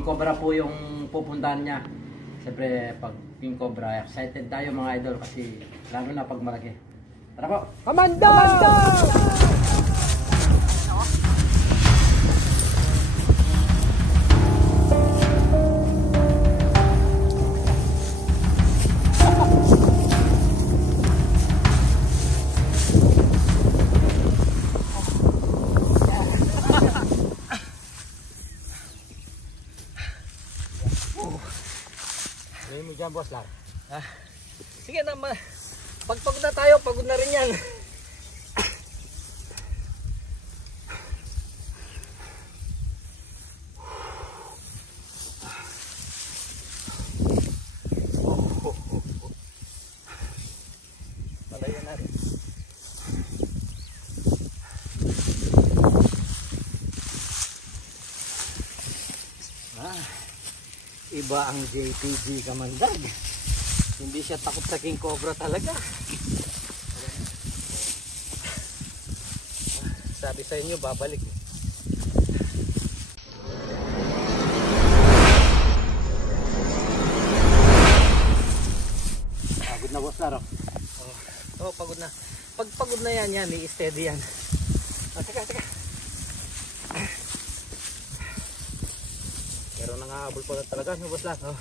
King Cobra po yung pupuntahan niya. Siyempre, pag King Cobra, excited tayo mga idol kasi lalo na pag malaki. Tara po! Kamanda! Kamanda! Gawin mo dyan, boss lang. Sige naman. Pagpagod na tayo, pagod na rin yan. Palayan na rin. Iba ang JTG Kamandag. Hindi siya takot sa King Cobra talaga. Sabi sa inyo, babalik. Pagod na, boss Laro. Oh, pagod na. Pag pagod na yan, i-steady yan. Teka. Pero nangahabol pala talaga, no, boss Laro.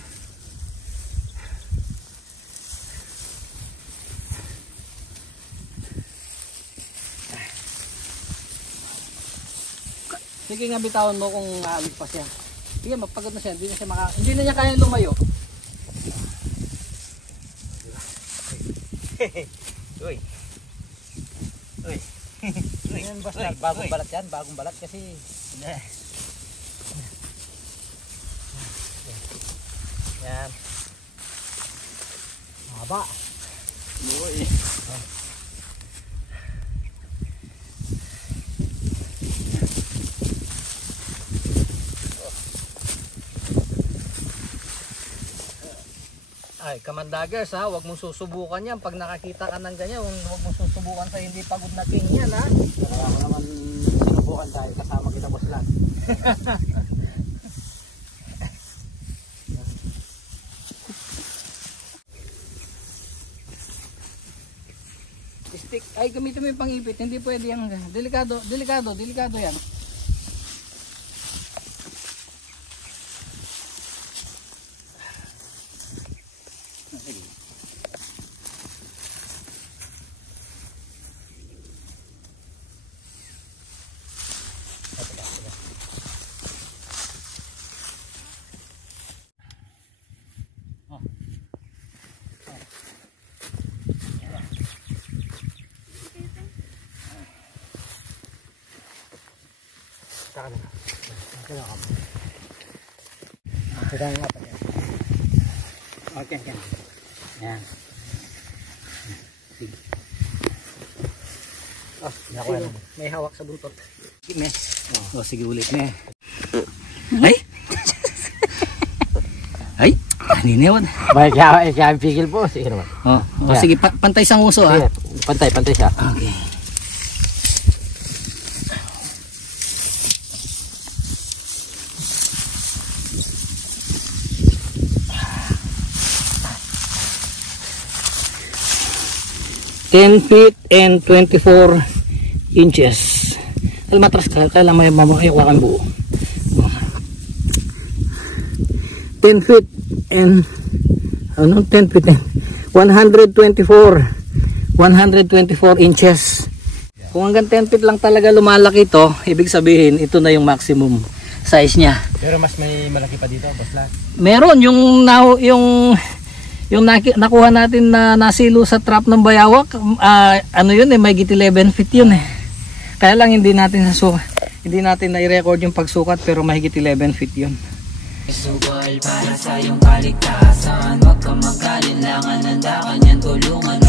Sige nga, bitawan mo kung aalis pa siya. Sige, mapagod na siya. Hindi na niya kaya lumayo. Uy. Yan, basta bagong balat yan. Bagong balat kasi. Yan. Haba. Uy. Ay, Kamandagers ha, huwag mong susubukan yan. Pag nakakita ka ng ganyan, huwag mong susubukan sa hindi pagod na king yan ha. Kaya ako naman sinubukan tayo kasama kita, boss lang. Stick, ay gamitin mo yung pang-ipit, hindi pwede yan. Delikado yan. Okay. Yan. Sige. Oh, may hawak sa buntot. Sige, me. Oh, sige ulit, me. Ay, niniwan. Baik siya pigil po. Sige naman. Sige, pantay sa nguso ha. Pantay siya. Okay. $10 feet and 24 inches. Matras ka, kailangan may mamayawakan buo. 10 feet and 10 feet and 124 inches. Kung hanggang 10 feet lang talaga lumalaki ito, ibig sabihin ito na yung maximum size niya. Pero mas may malaki pa dito, boss lang. Meron yung nakuha natin na nasilo sa trap ng bayawak, ano yun may git 11 feet yun eh. Kaya lang hindi natin na-record yung pagsukat, pero mahigit 11 feet yun. Sugal para sa iyong kaligtasan, huwag kang magkalinlangan, handa ka niyan tulungan.